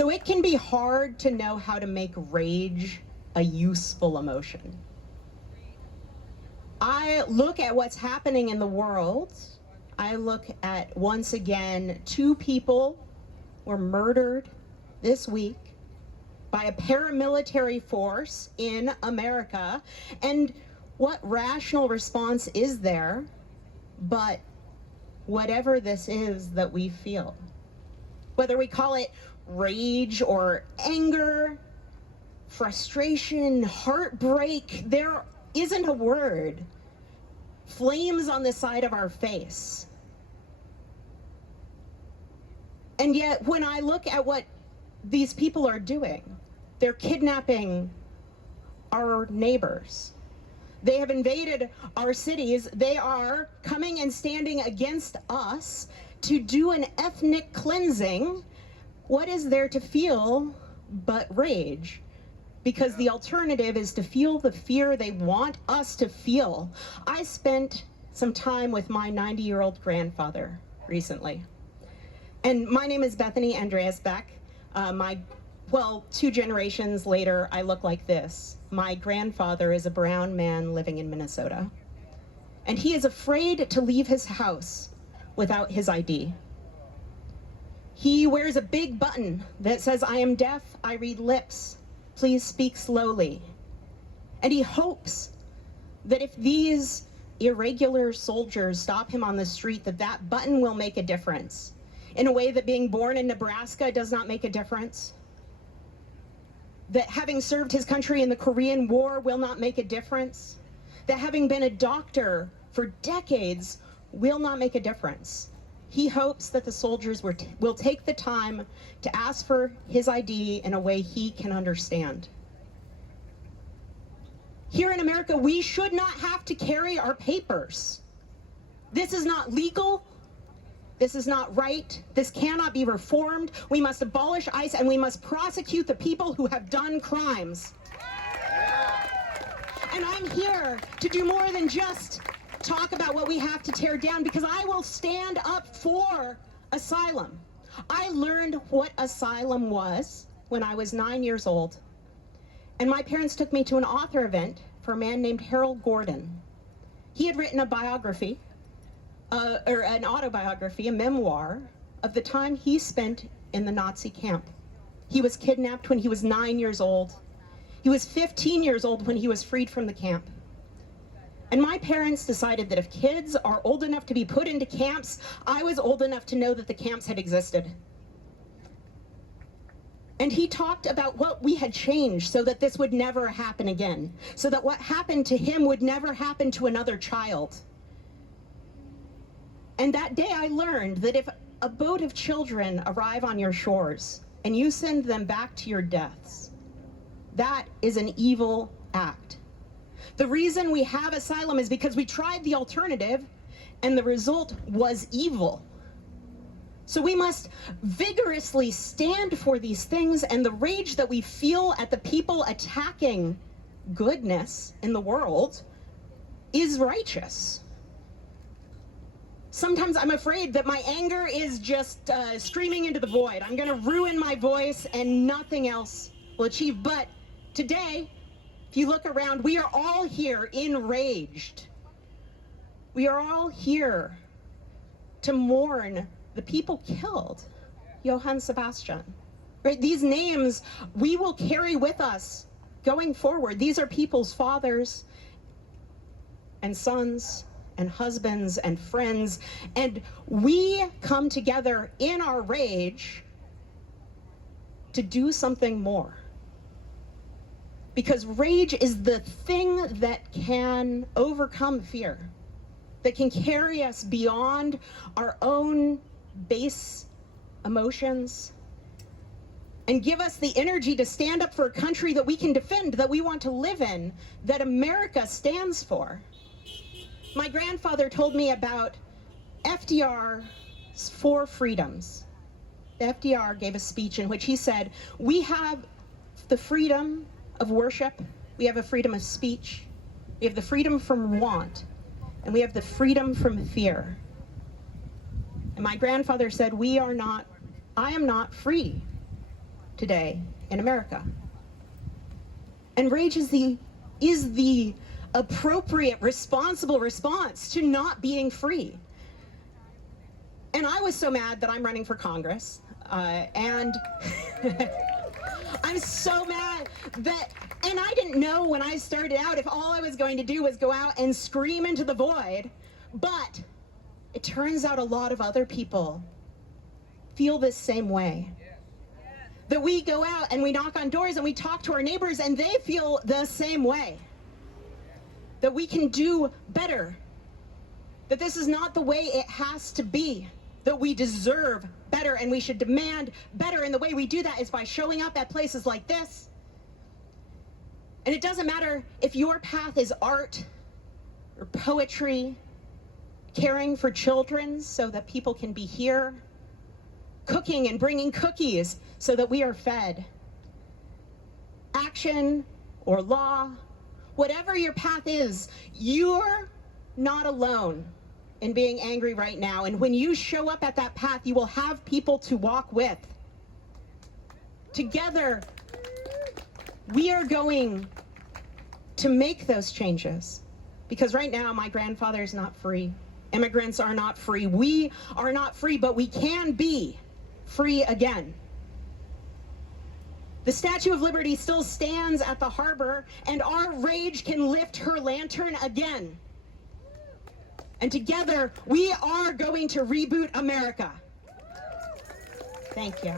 So it can be hard to know how to make rage a useful emotion. I look at what's happening in the world. I look at, once again, 2 people were murdered this week by a paramilitary force in America. And what rational response is there but whatever this is that we feel? Whether we call it rage or anger, frustration, heartbreak, there isn't a word. Flames on the side of our face. And yet, when I look at what these people are doing, they're kidnapping our neighbors. They have invaded our cities. They are coming and standing against us to do an ethnic cleansing. What is there to feel but rage? Because the alternative is to feel the fear they want us to feel. I spent some time with my 90-year-old grandfather recently. And my name is Bethany Andres-Beck. 2 generations later, I look like this. My grandfather is a brown man living in Minnesota. And he is afraid to leave his house without his ID. He wears a big button that says, "I am deaf, I read lips. Please speak slowly." And he hopes that if these irregular soldiers stop him on the street, that button will make a difference. In a way that being born in Nebraska does not make a difference. That having served his country in the Korean War will not make a difference. That having been a doctor for decades will not make a difference. He hopes that the soldiers will take the time to ask for his ID in a way he can understand. Here in America, we should not have to carry our papers. This is not legal. This is not right. This cannot be reformed. We must abolish ICE and we must prosecute the people who have done crimes. And I'm here to do more than just talk about what we have to tear down, because I will stand up for asylum. I learned what asylum was when I was 9 years old. And my parents took me to an author event for a man named Harold Gordon. He had written a biography, or an autobiography, a memoir, of the time he spent in the Nazi camp. He was kidnapped when he was 9 years old. He was 15 years old when he was freed from the camp. And my parents decided that if kids are old enough to be put into camps, I was old enough to know that the camps had existed. And he talked about what we had changed so that this would never happen again, so that what happened to him would never happen to another child. And that day I learned that if a boat of children arrive on your shores and you send them back to your deaths, that is an evil act. The reason we have asylum is because we tried the alternative and the result was evil. So we must vigorously stand for these things, and the rage that we feel at the people attacking goodness in the world is righteous. Sometimes I'm afraid that my anger is just screaming into the void. I'm gonna ruin my voice and nothing else will achieve. But today, if you look around, we are all here enraged. We are all here to mourn the people killed. Johann Sebastian, right? These names we will carry with us going forward. These are people's fathers and sons and husbands and friends, and we come together in our rage to do something more. Because rage is the thing that can overcome fear, that can carry us beyond our own base emotions and give us the energy to stand up for a country that we can defend, that we want to live in, that America stands for. My grandfather told me about FDR's 4 freedoms. FDR gave a speech in which he said, we have the freedom of worship, we have a freedom of speech, we have the freedom from want, and we have the freedom from fear. And my grandfather said, I am not free today in America. And rage is the appropriate, responsible response to not being free. And I was so mad that I'm running for Congress, and I'm so mad that, and I didn't know when I started out if all I was going to do was go out and scream into the void, but it turns out a lot of other people feel this same way. That we go out and we knock on doors and we talk to our neighbors and they feel the same way. That we can do better. That this is not the way it has to be. That we deserve better and we should demand better. And the way we do that is by showing up at places like this. And it doesn't matter if your path is art or poetry, caring for children so that people can be here, cooking and bringing cookies so that we are fed, action or law, whatever your path is, you're not alone in being angry right now. And when you show up at that path, you will have people to walk with. Together, we are going to make those changes. Because right now, my grandfather is not free. Immigrants are not free. We are not free, but we can be free again. The Statue of Liberty still stands at the harbor, and our rage can lift her lantern again. And together, we are going to reboot America. Thank you.